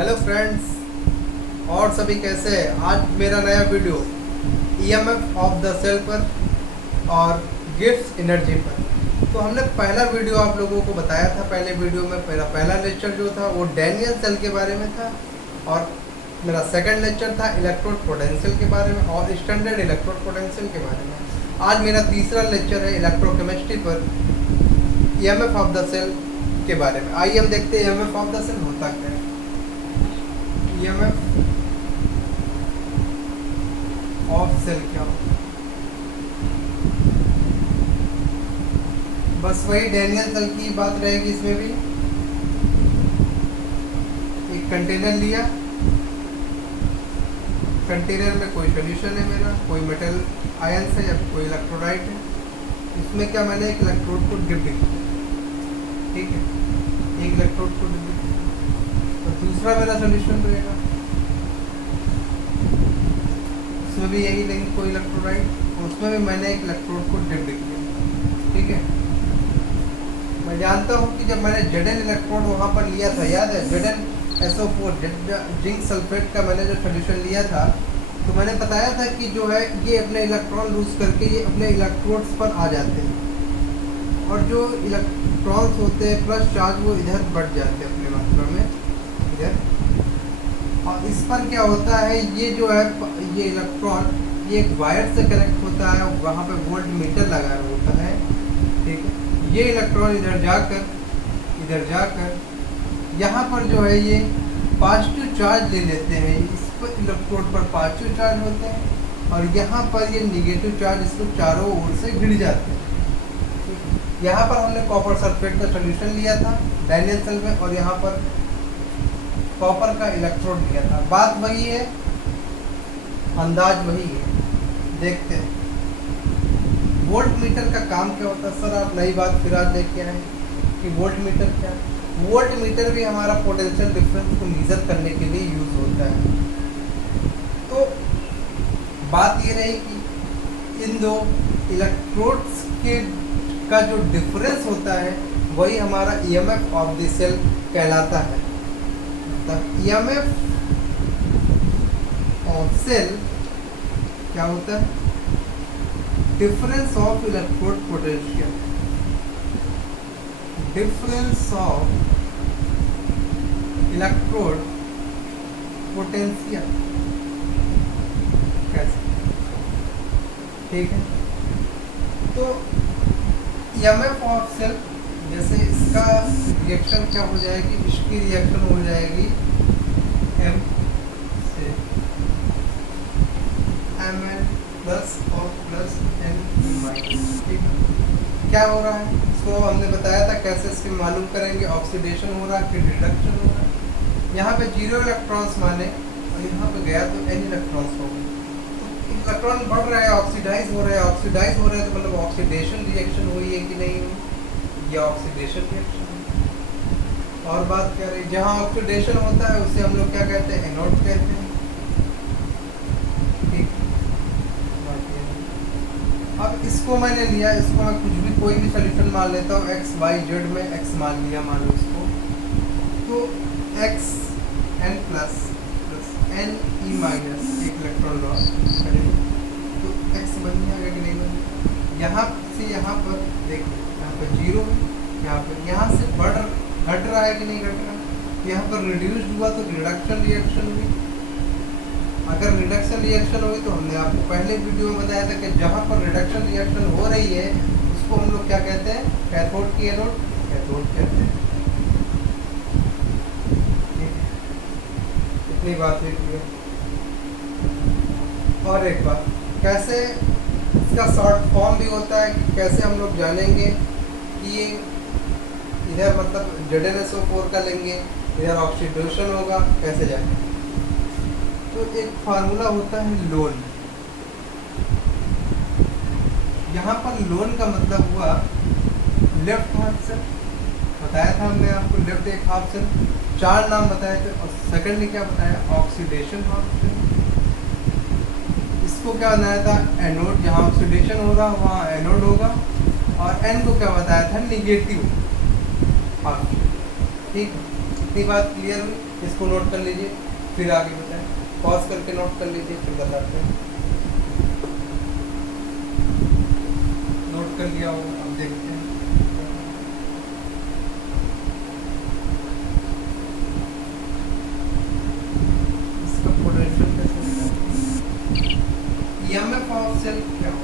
Hello friends, और सभी कैसे हैं। आज मेरा नया video EMF of the cell पर और गिब्स एनर्जी पर। तो हमने पहला वीडियो आप लोगों को बताया था। पहले वीडियो में मेरा पहला लेक्चर जो था वो डैनियल सेल के बारे में था, और मेरा सेकंड लेक्चर था इलेक्ट्रोड पोटेंशियल के बारे में और स्टैंडर्ड इलेक्ट्रोड पोटेंशियल के बारे में। आज मेरा तीसरा लेक्चर है इलेक्ट्रोकेमिस्ट्री पर ईएमएफ ऑफ द सेल के बारे में। आइए हम देखते हैं ईएमएफ ऑफ द सेल होता क्या है। ईएमएफ ऑफ सेल क्या हो, बस वही डैनियल सेल की बात रहेगी। इसमें भी एक कंटेनर लिया, कंटेनर में कोई सोल्यूशन है मेरा, कोई मेटल आयंस है या कोई इलेक्ट्रोलाइट है। इसमें क्या, मैंने एक इलेक्ट्रोड को डिप किया, ठीक है, एक इलेक्ट्रोड को डिप किया, और दूसरा मेरा सोल्यूशन रहेगा, उसमें भी यही लेंगे कोई इलेक्ट्रोलाइट, उसमें भी मैंने एक इलेक्ट्रोड को डिप किया, ठीक है। मैं जानता हूँ कि जब मैंने जेडन इलेक्ट्रोड वहाँ पर लिया था, याद है, जेडन SO4 जिंक सल्फेट का मैंने जो सोल्यूशन लिया था, तो मैंने बताया था कि जो है ये अपने इलेक्ट्रॉन लूज करके ये अपने इलेक्ट्रोड्स पर आ जाते हैं, और जो इलेक्ट्रॉन्स होते हैं प्लस चार्ज वो इधर बढ़ जाते हैं अपने मात्रा में इधर। और इस पर क्या होता है, ये जो है ये इलेक्ट्रॉन ये एक वायर से कनेक्ट होता है, वहाँ पे वोल्ट मीटर लगा होता है, ठीक है। ये इलेक्ट्रॉन इधर जाकर यहाँ पर जो है ये पॉजिटिव चार्ज ले लेते हैं, इस पर इलेक्ट्रोड पर पॉजिटिव चार्ज होते हैं, और यहाँ पर ये निगेटिव चार्ज इसको चारों ओर से गिर जाते हैं। यहाँ पर हमने कॉपर सल्फेट का सोल्यूशन लिया था डैनियल सेल में, और यहाँ पर कॉपर का इलेक्ट्रोड लिया था। बात वही है, अंदाज वही है। देखते हैं वोल्ट मीटर का काम क्या होता है। सर आप नई बात फिर आज लेके आए कि वोल्ट मीटर क्या है। वोल्ट मीटर भी हमारा पोटेंशियल डिफरेंस को मेजर करने के लिए यूज होता है। तो बात ये रही कि इन दो इलेक्ट्रोड्स के का जो डिफरेंस होता है वही हमारा ईएमएफ ऑफ द सेल कहलाता है। ईएमएफ ऑफ सेल क्या होता है, difference of electrode potential, difference of electrode potential, कैसे, ठीक है। तो ईएमएफ ऑफ सेल, जैसे इसका रिएक्शन क्या हो जाएगी, इसकी रिएक्शन हो जाएगी M से Mn प्लस और प्लस N माइनस, ठीक है। क्या हो रहा है इसको हमने बताया था कैसे इसके मालूम करेंगे। ऑक्सीडेशन हो रहा है फिर रिडक्शन हो रहा है। यहाँ पे 0 इलेक्ट्रॉन्स माने और यहाँ पे गया तो N इलेक्ट्रॉन्स हो गए, तो इलेक्ट्रॉन बढ़ रहा है, ऑक्सीडाइज हो रहा है, ऑक्सीडाइज हो रहा है, तो मतलब ऑक्सीडेशन रिएक्शन हुई है कि नहीं हुई, ये ऑक्सीडेशन रिएक्शन है। और बात क्या रही, जहाँ ऑक्सीडेशन होता है उसे हम लोग क्या कहते हैं, एनोड कहते हैं, ठीक। अब इसको मैंने लिया, इसको मैं कुछ भी कोई भी सोल्यूशन मान लेता हूँ, x y z में x मान लिया, मान लो इसको, तो x n plus n e minus एक इलेक्ट्रॉन लॉस, तो x बन जाएगा कि नहीं बन जाएगा। यहाँ से यहाँ पर देखो, यहाँ पर 0 है, यहाँ से घट रहा है कि नहीं घट रहा, यहाँ पर रिड्यूस हुआ तो रिडक्शन रिएक्शन हुई। अगर रिडक्शन रिएक्शन हुई तो हमने आपको पहले वीडियो में बताया था कि जहाँ पर रिडक्शन रिएक्शन हो रही है उसको हम लोग क्या कहते हैं, कैथोड की एनोड कैथोड कहते हैं। इतनी बात हुई है। और एक बात, कैसे इसका शॉर्ट फॉर्म भी होता है कि कैसे हम लोग जानेंगे कि ये इधर मतलब ZnSO4 का लेंगे, इधर ऑक्सीडेशन होगा, कैसे जाएंगे। तो एक फार्मूला होता है लोन। यहाँ पर लोन का मतलब हुआ लेफ्ट हाफ सेल, बताया था हमने आपको, लेफ्ट एक हाफ सेल, 4 नाम बताए थे, और सेकंड ने क्या बताया, ऑक्सीडेशन हाफ सेल। इसको क्या बनाया था, एनोड, जहाँ ऑक्सीडेशन हो रहा वहाँ एनोड होगा, और एन को क्या बताया था, निगेटिव हाफ, ठीक है। इतनी बात क्लियर हुई, इसको नोट कर लीजिए, फिर आगे बताएं। पॉज करके नोट कर लीजिए, फिर बताते हैं। नोट कर लिया होगा, अब देखते हैं। इसका पोटेंशियल कैसे निकालें? ईएमएफ ऑफ सेल क्या हो?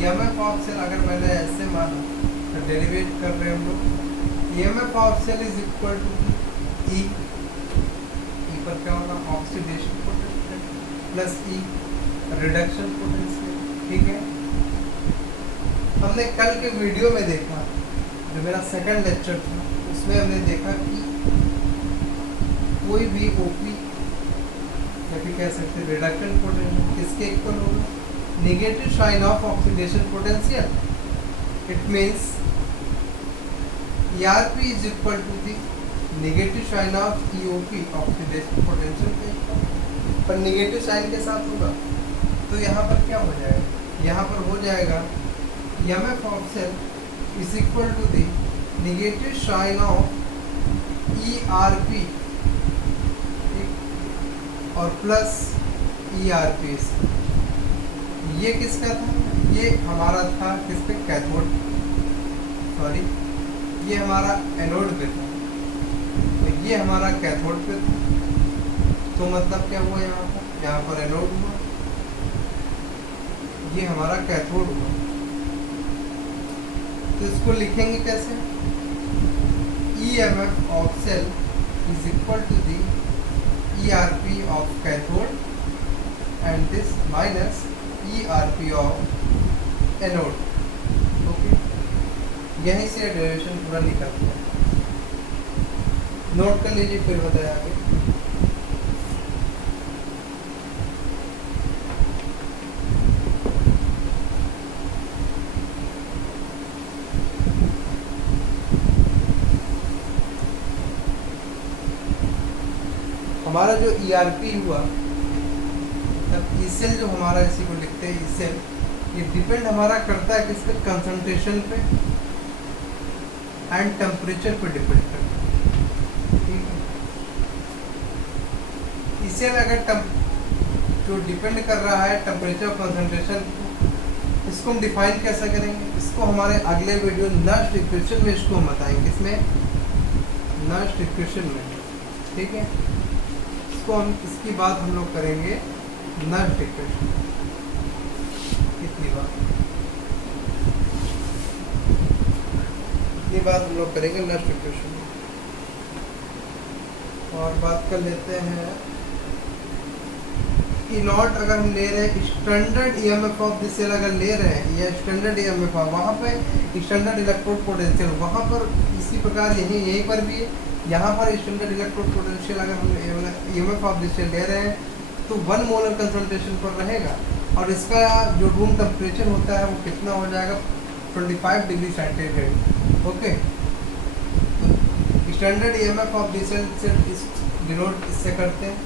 ईएमएफ ऑफ सेल अगर मैंने ऐसे माना तो डेरिवेट कर रहे हैं हम लोग। EMF of cell is equal to E पर क्या होगा? Oxidation potential plus E reduction potential. ठीक है, हमने कल के वीडियो में देखा, जो मेरा सेकंड लेक्चर था, उसमें हमने देखा कि कोई भी ओपी या फिर कह सकते हैं रिडक्शन पोटेंशियल किसके इक्वल होगा? Negative sign of oxidation potential. It means ERP is equal to the negative sign of EOP oxidation potential के इक्वल, पर नेगेटिव साइन के साथ होगा। तो यहाँ पर क्या हो जाएगा? यहाँ पर हो जाएगा EMF of cell is equal to the negative sign of ERP और प्लस ERP। ये किसका था? ये हमारा था किस पे? कैथोड, सॉरी ये हमारा एनोड पे था, तो ये हमारा कैथोड पे था। तो मतलब क्या हुआ यहाँ पर? यहाँ पर एनोड हुआ, ये हमारा कैथोड हुआ। तो इसको लिखेंगे कैसे? EMF of cell is equal to the ERP of cathode and this minus ERP of anode. Okay, यहीं से डेरिवेशन पूरा निकलता है। नोट कर लीजिए, फिर बताया आगे। हमारा जो ERP हुआ, तब ई सेल जो हमारा, इसी को लिखते हैं ई सेल, ये डिपेंड हमारा करता है किस पे? कंसंट्रेशन पे एंड टेम्परेचर पे डिपेंड करता है। ठीक है, ई सेल अगर जो डिपेंड कर रहा है टेम्परेचर और कंसंट्रेशन, इसको हम डिफाइन कैसे करेंगे? इसको हमारे अगले वीडियो नस्ट इक्वेशन में इसको हम बताएंगे। किसमें? नस्ट इक्वेशन में। ठीक है, इसको हम, इसकी बात हम लोग करेंगे नस्ट इक्वेशन। कितनी बात, ये बात हम लोग करेंगे नस्ट इक्वेशन में। और बात कर लेते हैं ई नॉट अगर हम ले रहे हैं standard EMF of this cell अगर ले रहे हैं, या स्टैंडर्ड EMF वहाँ पे स्टैंडर्ड इलेक्ट्रोड पोटेंशियल वहाँ पर इसी प्रकार यहीं पर भी है। यहाँ पर स्टैंडर्ड इलेक्ट्रोड पोटेंशियल अगर हम EMF ऑफ दिस सेल ले रहे हैं तो 1 मोलर कंसंट्रेशन पर रहेगा, और इसका जो रूम टेम्परेचर होता है वो कितना हो जाएगा? 25 degree centigrade. Okay, standard EMF of this cell से डिनोट इससे करते हैं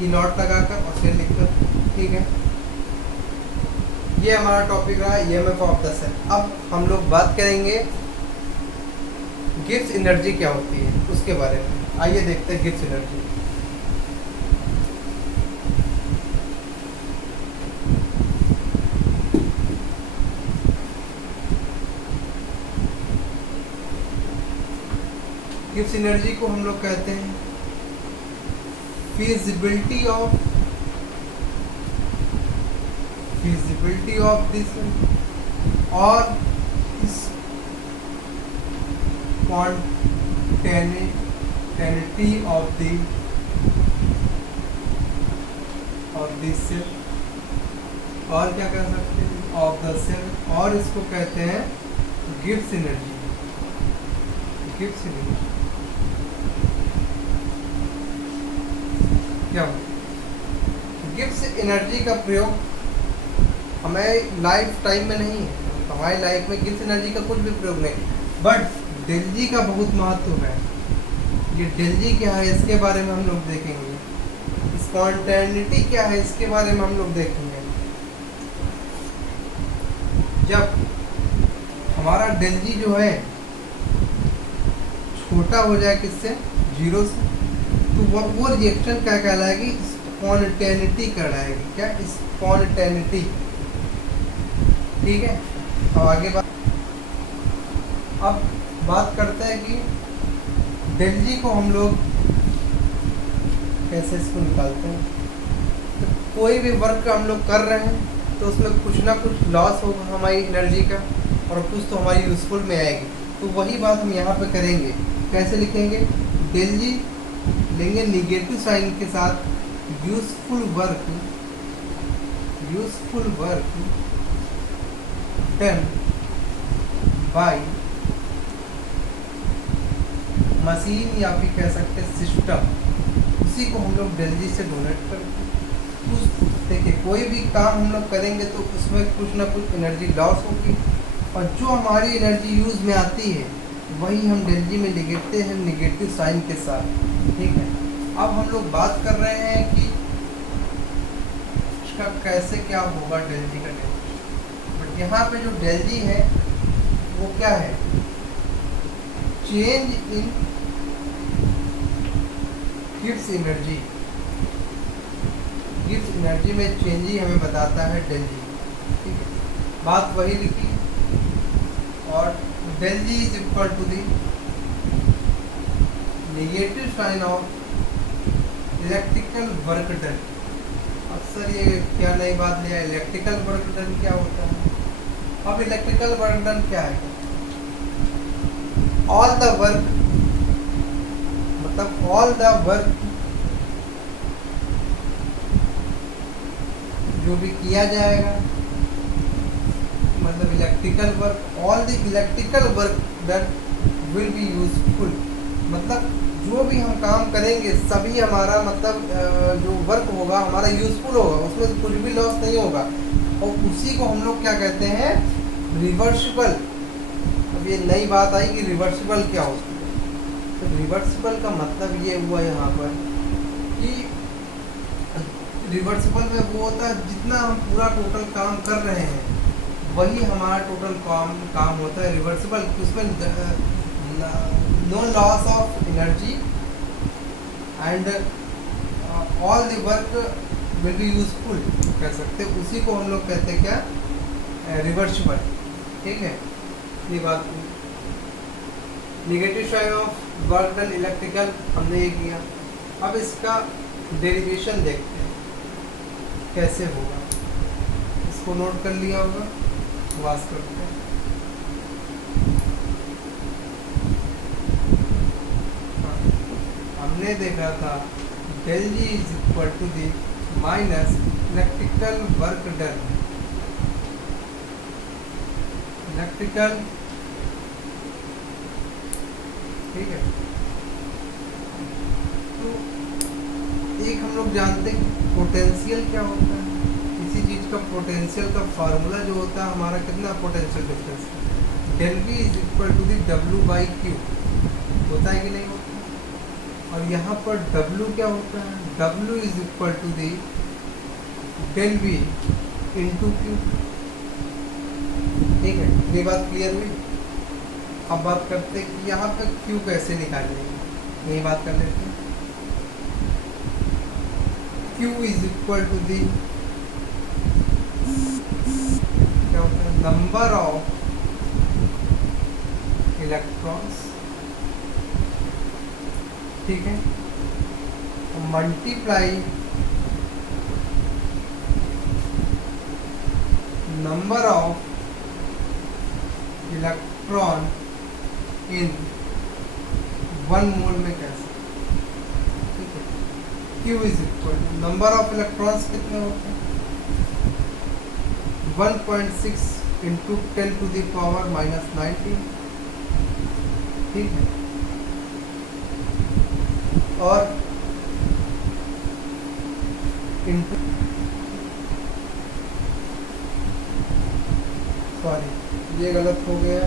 ई नॉट लगाकर और सेल लिखकर। ठीक है, ये हमारा टॉपिक रहा EMF ऑफ द सेल। अब हम लोग बात करेंगे गिब्स एनर्जी क्या होती है उसके बारे में। आइए देखते हैं गिब्स एनर्जी। गिब्स एनर्जी को हम लोग कहते हैं फिजिबिलिटी ऑफ दिस और इस स्पॉन्टेनिटी ऑफ दिस सेल, और क्या कह सकते हैं? ऑफ द सेल, और इसको कहते हैं गिब्स एनर्जी। गिब्स एनर्जी क्या हो? गिब्स एनर्जी का प्रयोग हमें लाइफ टाइम में नहीं है, हमारी लाइफ में गिब्स एनर्जी का कुछ भी प्रयोग नहीं, बट डेल जी का बहुत महत्व है। ये डेल जी क्या है इसके बारे में हम लोग देखेंगे, स्पॉन्टेनिटी क्या है इसके बारे में हम लोग देखेंगे। जब हमारा डेल जी जो है छोटा हो जाए किससे? जीरो से, तो वो रिएक्शन क्या कहलाएगी, स्पॉन्टेनिटी कहलाएगी। क्या, स्पॉन्टेनिटी। ठीक है, अब आगे अब बात करते हैं कि डेल जी को हम लोग कैसे इसको निकालते हैं। तो कोई भी वर्क हम लोग कर रहे हैं तो उसमें कुछ ना कुछ लॉस होगा हमारी एनर्जी का, और कुछ तो हमारी यूज़फुल में आएगी। तो वही बात हम यहाँ पे करेंगे। कैसे लिखेंगे, डेल जी लेंगे निगेटिव साइन के साथ, useful work done by machine, या फिर कह सकते हैं सिस्टम, उसी को हम लोग डेल जी से डोनेट करते हैं। उस देखिए, कोई भी काम हम लोग करेंगे तो उसमें कुछ ना कुछ एनर्जी लॉस होगी, और जो हमारी एनर्जी यूज़ में आती है वही हम डेल जी में लिखते हैं निगेटिव साइन के साथ। ठीक है, अब हम लोग बात कर रहे हैं कि इसका कैसे क्या होगा डेल जी का डेल। बट यहाँ पे जो डेल जी है वो क्या है, change in gives energy, gives energy में चेंज ही हमें बताता है डेल जी। ठीक है, बात वही लिखी, और del G is equal to the negative sign of electrical work done. अक्सर ये क्या नई बात लिया, इलेक्ट्रिकल वर्क डन क्या होता है। अब इलेक्ट्रिकल वर्क डन क्या है, ऑल द वर्क, मतलब ऑल द वर्क जो भी किया जाएगा, मतलब electrical work, all the electrical work done will be useful, मतलब जो भी हम काम करेंगे सभी हमारा मतलब जो वर्क होगा हमारा यूजफुल होगा, उसमें कुछ भी लॉस नहीं होगा, और उसी को हम लोग क्या कहते हैं, रिवर्सिबल। अब ये नई बात आई कि रिवर्सिबल क्या होता है। तो रिवर्सिबल का मतलब ये हुआ यहाँ पर कि रिवर्सिबल में वो होता है जितना हम पूरा टोटल काम कर रहे हैं वही हमारा टोटल काम होता है रिवर्सिबल। उसमें no loss of energy and all the work will be useful कह सकते हैं, उसी को हम लोग कहते हैं क्या, रिवर्सिबल। ठीक है, ये बात negative sign of work done electrical हमने ये किया। अब इसका डेरिवेशन देखते हैं कैसे होगा, इसको नोट कर लिया होगा, वास करते हैं। हमने देखा था del G is equal to the minus electrical work done, electrical, ठीक है। तो एक हम लोग जानते हैं पोटेंशियल क्या होता है, किसी चीज़ का पोटेंशियल का फार्मूला जो होता है हमारा, कितना potential difference, del V is equal to the W by Q, होता है कि नहीं होता। और यहाँ पर डब्ल्यू क्या होता है, W is equal to the del V into Q. ठीक है, ये बात क्लियर हुई। अब बात करते हैं कि यहाँ पे क्यू कैसे निकालेंगे, यही बात कर लेते हैं। Q is equal to the क्या होता है, नंबर ऑफ इलेक्ट्रॉन्स, ठीक है, multiply number of electron in one mole में कैसे। ठीक है, Q is equal to number of electrons कितने होते हैं, 1.6 into 10 to the power minus 19। ठीक है, और इंटू, सॉरी ये गलत हो गया,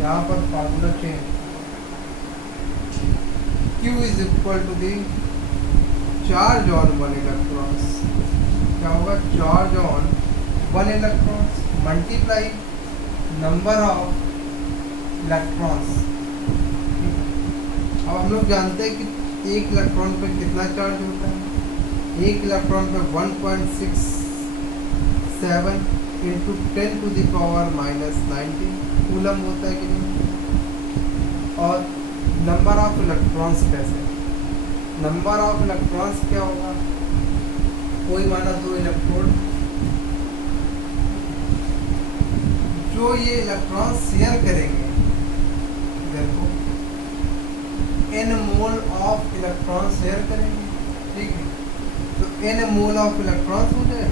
यहाँ पर formula change, Q is equal to the charge on one electrons, क्या होगा, charge on one electrons multiply number of electrons अब हम लोग जानते हैं कि एक इलेक्ट्रॉन पे कितना चार्ज होता है। एक इलेक्ट्रॉन पे 1.67 इंटू 10⁻⁻90 कूलम होता है कि नहीं। और नंबर ऑफ इलेक्ट्रॉन्स कैसे, नंबर ऑफ इलेक्ट्रॉन्स क्या होगा, कोई माना 2 इलेक्ट्रॉन, जो ये इलेक्ट्रॉन शेयर करेंगे, देखो n mole of electron share करेंगे, ठीक है। तो n मोल ऑफ इलेक्ट्रॉन्स हो जाए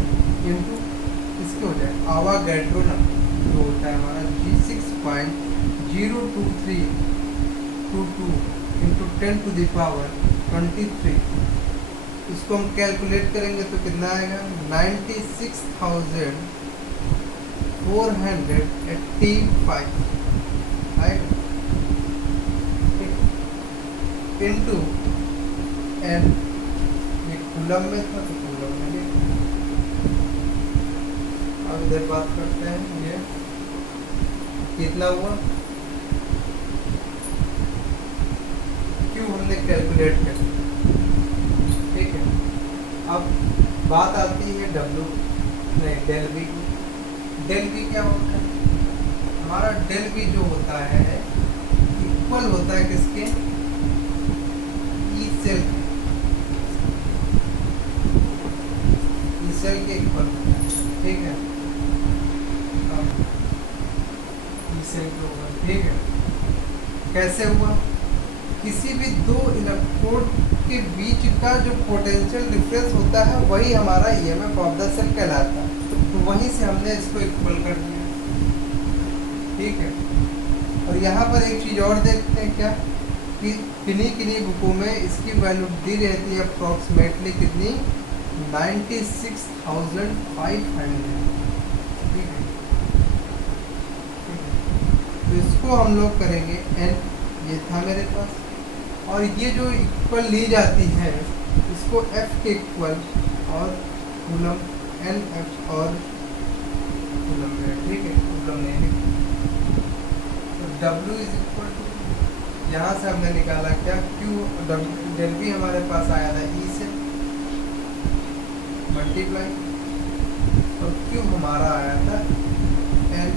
इंटू इसके हो जाए आवागैड्रो नंबर, जो होता है हमारा G6.02322 इंटू 10⁻23। इसको हम कैलकुलेट करेंगे तो कितना आएगा, 96,485 आएगा, इंटू एन, ये कूलम में था तो कूलम में लिखा। अब इधर बात करते हैं, ये कितना हुआ, क्यों हमने कैलकुलेट कर लिया, ठीक है। अब बात आती है डब्ल्यू नहीं डेल वी की। डेल वी क्या होता है, हमारा डेल वी जो होता है इक्वल होता है किसके, ई सेल के इक्वल, ठीक है। ई सेल के ऊपर, ठीक है। कैसे हुआ, किसी भी 2 इलेक्ट्रोड के बीच का जो पोटेंशियल डिफरेंस होता है वही हमारा ईएमएफ ऑफ द सेल कहलाता है। तो वहीं से हमने इसको इक्वल कर दिया, ठीक है। और यहाँ पर एक चीज़ और देखते हैं क्या, कि किन्हीं बुकों में इसकी वैल्यू दी रहती है अप्रॉक्सीमेटली कितनी, 96,500, ठीक है। तो इसको हम लोग करेंगे n, ये था मेरे पास, और ये जो इक्वल ली जाती है इसको f के इक्वल और कूलम n f और कूलम में, ठीक है, कूलम नहीं है। तो w इज इक्वल टू, यहाँ से हमने निकाला क्या, q डेल वी हमारे पास आया था e से मल्टीप्लाई, और q हमारा आया था n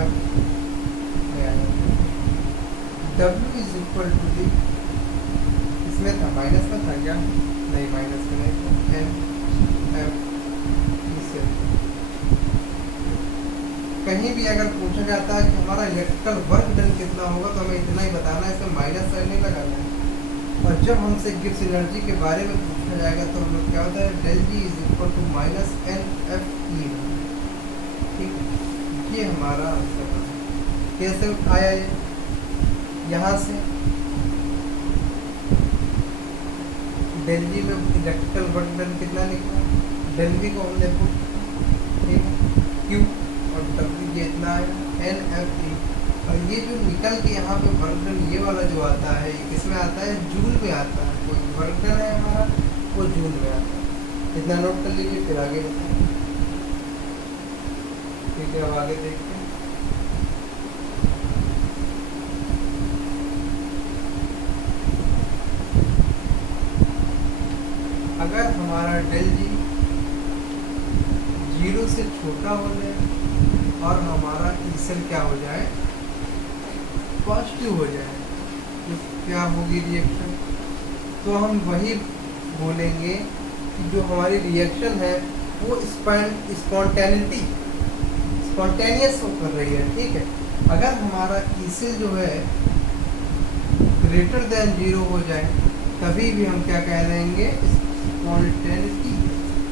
f में आया। W is equal to the, इसमें था माइनस में था क्या, नहीं माइनस में नहीं था, एन एफ ई से। कहीं भी अगर पूछा जाता है कि हमारा इलेक्ट्रिकल वर्क डन कितना होगा तो हमें इतना ही बताना है, इसमें माइनस साइन नहीं लगाना है। और जब हमसे गिब्स एनर्जी के बारे में पूछा जाएगा तो हम लोग क्या होता है, del G is equal to minus n F E, ठीक है। ये हमारा आंसर है। कैसे आया ये, यहाँ से डेल जी में इलेक्ट्रिकल वर्क डन कितना निकला, डेल वी को हमने पुट, ठीक है, क्यू और डब्ल्यू ये इतना आया एन एफ ई। और ये जो निकल के यहाँ पे वर्क डन ये वाला जो आता है ये किस में आता है, जूल में आता है। कोई वर्क डन है हमारा वो जूल में आता है, इतना नोट कर लीजिए, फिर आगे बताएं, ठीक है। अब आगे देखते हैं, अगर हमारा डेल जी 0 से छोटा हो जाए और हमारा ई सेल क्या हो जाए, पॉजिटिव हो जाए, तो क्या होगी रिएक्शन, तो हम वही बोलेंगे कि जो हमारी रिएक्शन है वो स्पॉन्टेनियस कर रही है, ठीक है। अगर हमारा ई सेल जो है ग्रेटर देन 0 हो जाए तभी भी हम क्या कह देंगे, स्पॉन्टेनिटी,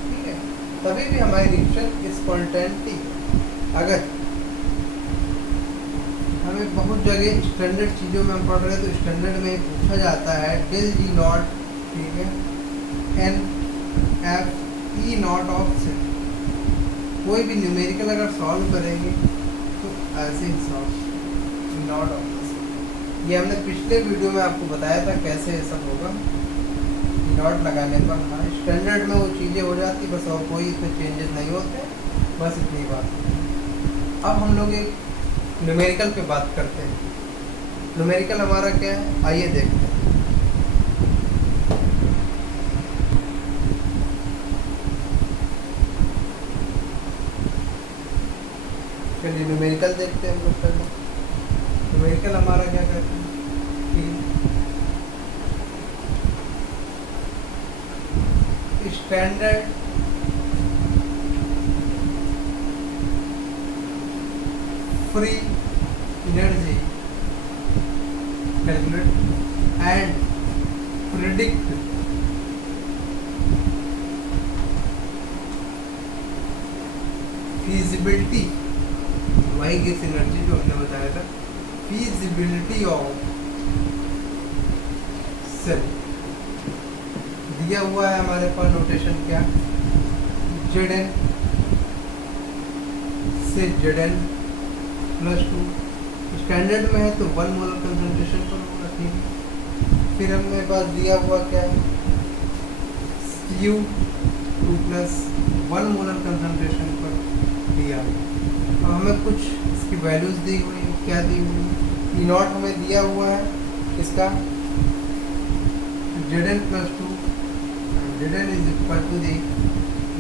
ठीक है, तभी भी हमारी रिएक्शन स्पॉन्टेनिटी। अगर हमें बहुत जगह स्टैंडर्ड चीज़ों में हम पढ़ रहे हैं तो स्टैंडर्ड में पूछा जाता है डेल जी नॉट, ठीक है, n F E naught of cell. कोई भी न्यूमेरिकल अगर सॉल्व करेंगे तो ऐसे ही सॉल्व नॉट ऑफ सेल। ये हमने पिछले वीडियो में आपको बताया था कैसे ये सब होगा, नॉट लगाने पर हमारे स्टैंडर्ड में वो चीज़ें हो जाती, बस और कोई इसमें चेंजेस नहीं होते, बस इतनी बात। अब हम लोग एक न्यूमेरिकल पे बात करते हैं। न्यूमेरिकल हमारा क्या है, आइए देखते हैं। चलिए न्यूमेरिकल देखते हैं हम लोग पहले। न्यूमेरिकल हमारा क्या कहते हैं कि standard free energy calculate and predict feasibility, वही गैस एनर्जी जो हमने बताया था, फीजिबिलिटी ऑफ सेल दिया हुआ है हमारे पास नोटेशन क्या, Zn से Zn +2, स्टैंडर्ड में है तो 1 मोलर कंसंट्रेशन पर होगा, ठीक। फिर हमने पास दिया हुआ क्या है, Cu 2 + 1 मोलर कंसंट्रेशन पर दिया। अब हमें कुछ इसकी वैल्यूज दी हुई है, क्या दी हुई है, E0 हमें दिया हुआ है इसका Zn +2, Zn is equal to the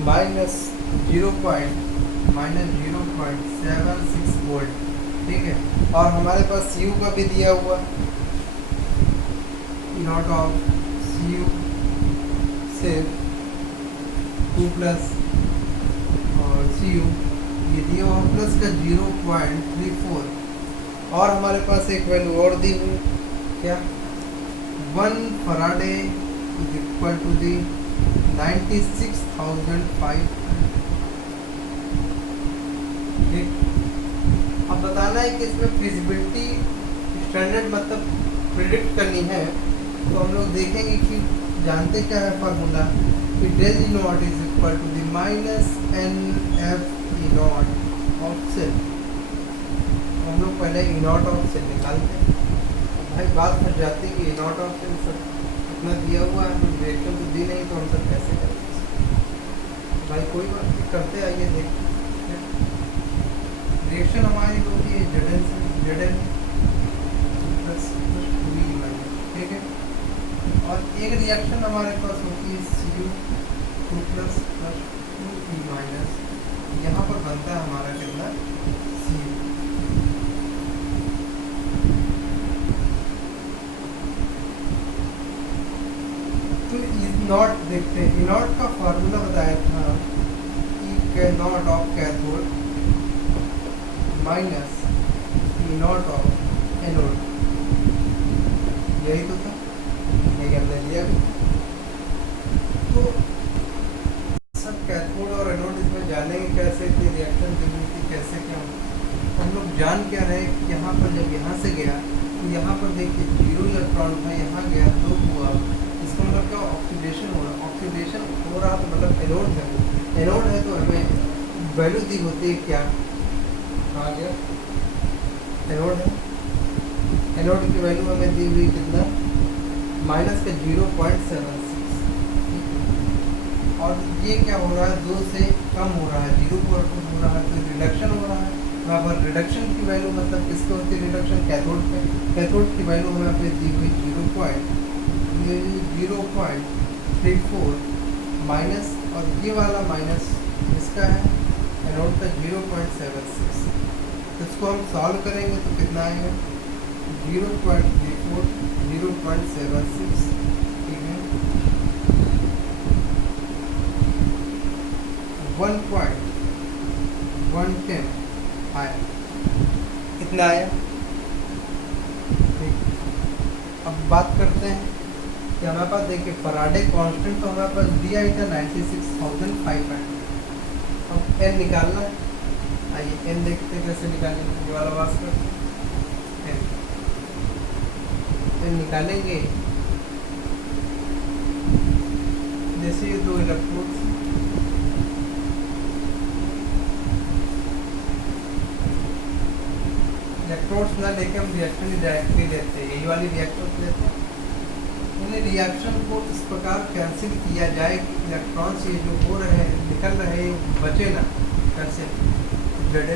-0.76 volt, ठीक है। और हमारे पास Cu का भी दिया हुआ, E0 ऑफ Cu से 2 प्लस और Cu ये दिया हुआ प्लस का 0.34, और हमारे पास एक वैल्यू और दी हुई क्या, 1 faraday is equal to the 96,500, ठीक। अब बताना है कि इसमें फिजिबिलिटी स्टैंडर्ड मतलब प्रिडिक्ट करनी है, तो हम लोग देखेंगे कि जानते क्या है फार्मूला, कि del E0 is equal to the -NF E0 of cell. हम लोग पहले E0 ऑफ सेल निकालते हैं। भाई बात फंस जाती है कि E0 ऑफ सेल सब इतना दिया हुआ है, रिएक्शन तो दी नहीं, तो हम सब कैसे करेंगे। भाई कोई बात नहीं, करते आइए देखते हैं। रिएक्शन हमारी होती है Zn से, Zn +2E-, ठीक है। और एक रिएक्शन हमारे पास होती है Cu 2 + 2E-, यहाँ पर बनता है हमारा कितना, Cu। तो E0 देखते हैं, E0 का फार्मूला बताया था E0 of cathode minus E0 of anode, यही तो था, यही हमने लिया भी। तो सब कैथोड और एनोड इसमें जानेंगे कैसे कि रिएक्शन की कैसे क्या हो। हम लोग जान क्या रहे कि यहाँ पर जब यहाँ से गया तो यहाँ पर देखिए 0 इलेक्ट्रॉन था, यहाँ गया 2 हुआ, इसका मतलब क्या, ऑक्सीडेशन हो रहा, ऑक्सीडेशन हो रहा तो मतलब एनोड है, एनोड है तो हमें वैल्यू दी होती है क्या, कहाँ गया, एनोड है, एनोड की वैल्यू हमें दी हुई कितना, -0.76, और ये क्या हो रहा है, 2 से कम हो रहा है, 0 पर हो रहा है, तो रिडक्शन हो रहा है। यहाँ पर रिडक्शन की वैल्यू मतलब किसके होती है, रिडक्शन कैथोड पे, कैथोड की वैल्यू हमें पे दी हुई 0.34 माइनस, और ये वाला माइनस इसका है एनोड का 0.76, तो इसको हम सॉल्व करेंगे तो कितना आएगा, 0.34 0.76, ठीक है, 1.110 आया, कितना आया, ठीक। अब बात करते हैं कि हमारे पास देखिए फराडे कांस्टेंट तो हमारे पास दिया ही था 96,500, अब n निकालना है। आइए n देखते हैं कैसे निकालेंगे, ये वाला बात करते हैं, n निकालेंगे। जैसे ये 2 इलेक्ट्रोड्स, इलेक्ट्रोड्स ना लेके हम रिएक्शन डायरेक्टली लेते हैं, यही वाली रिएक्शन लेते हैं। उन्हें रिएक्शन को इस प्रकार कैंसिल किया जाए कि इलेक्ट्रॉन से जो हो रहे हैं, निकल रहे हैं, बचे ना, कैसे, Zn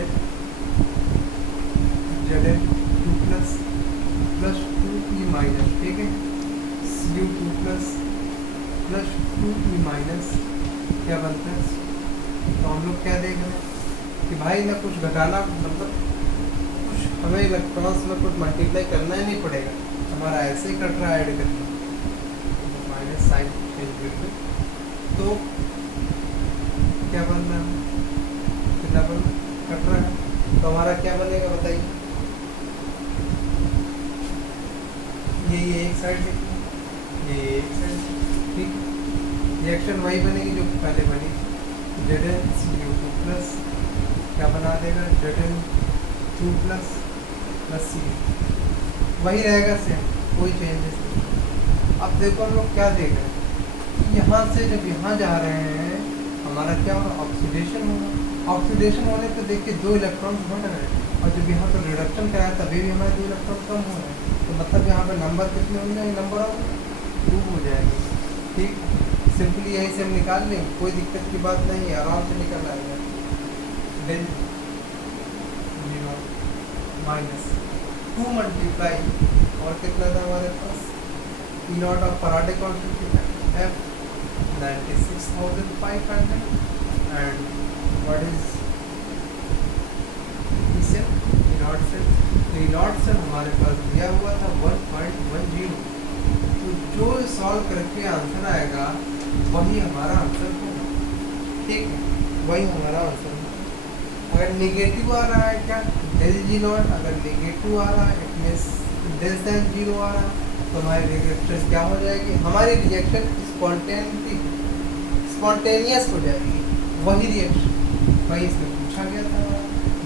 2 + प्लस 2e माइनस, ठीक है, cu2 प्लस 2e माइनस क्या बनता है। तो हम लोग क्या देख रहे हैं कि भाई ना कुछ घटाना, मतलब कुछ हमें इलेक्ट्रॉन्स में कुछ मल्टीप्लाई करना ही नहीं पड़ेगा, हमारा ऐसे ही कट रहा है ऐड करना, माइनस साइन चेंज करके। तो क्या बन रहा है, कितना बन कट रहा है, तो हमारा क्या बनेगा बताइए। ये एक साइड देखिए, ये एक साइड, ठीक, रिएक्शन वही बनेगी जो पहले बनी, Zn(cu2) प्लस क्या बना देगा, Zn(2) प्लस सी, वही रहेगा सेम, कोई चेंजेस नहीं। अब देखो हम लोग क्या देख रहे हैं, यहाँ से जब यहाँ जा रहे हैं हमारा क्या होगा, ऑक्सीडेशन होगा। ऑक्सीडेशन होने पर देखिए 2 इलेक्ट्रॉन बढ़ रहे हैं, और जब यहाँ पर रिडक्शन कराया तभी भी हमारे 2 इलेक्ट्रॉन कम हो रहे हैं, तो मतलब यहाँ पर नंबर कितने हो जाएंगे, नंबर ऑफ 2 हो जाएंगे। ठीक, सिंपली यहीं से हम निकाल लेंगे, कोई दिक्कत की बात नहीं है, आराम से निकल आएगा। देन माइनस 2 मल्टीप्लाई और कितना था हमारे पास, ई नॉट ऑफ फैराडे कांस्टेंट कितना है, 96,500, एंड व्हाट इज इसे ई नॉट से, तो ई नॉट से हमारे पास दिया हुआ था 1.10। तो जो सॉल्व करके आंसर आएगा वही हमारा आंसर होगा, ठीक है, वही हमारा आंसर होगा। अगर नेगेटिव आ रहा है क्या, डेल जी नॉट, अगर नेगेटिव आ रहा है इट मीन्स लेस देन 0 आ रहा है, तो हमारी रिएक्शन क्या हो जाएगी, हमारी रिएक्शन स्पॉन्टेनियस हो जाएगी, वही रिएक्शन वही इसमें पूछा गया था।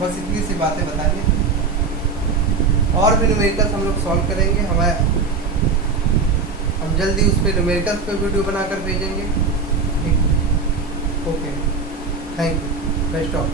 बस इतनी सी बातें बताइए, और भी न्यूमेरिकल्स हम लोग सॉल्व करेंगे, हम जल्दी उस पर न्यूमेरिकल्स पे वीडियो बनाकर भेजेंगे। ठीक, okay, thank you, best of.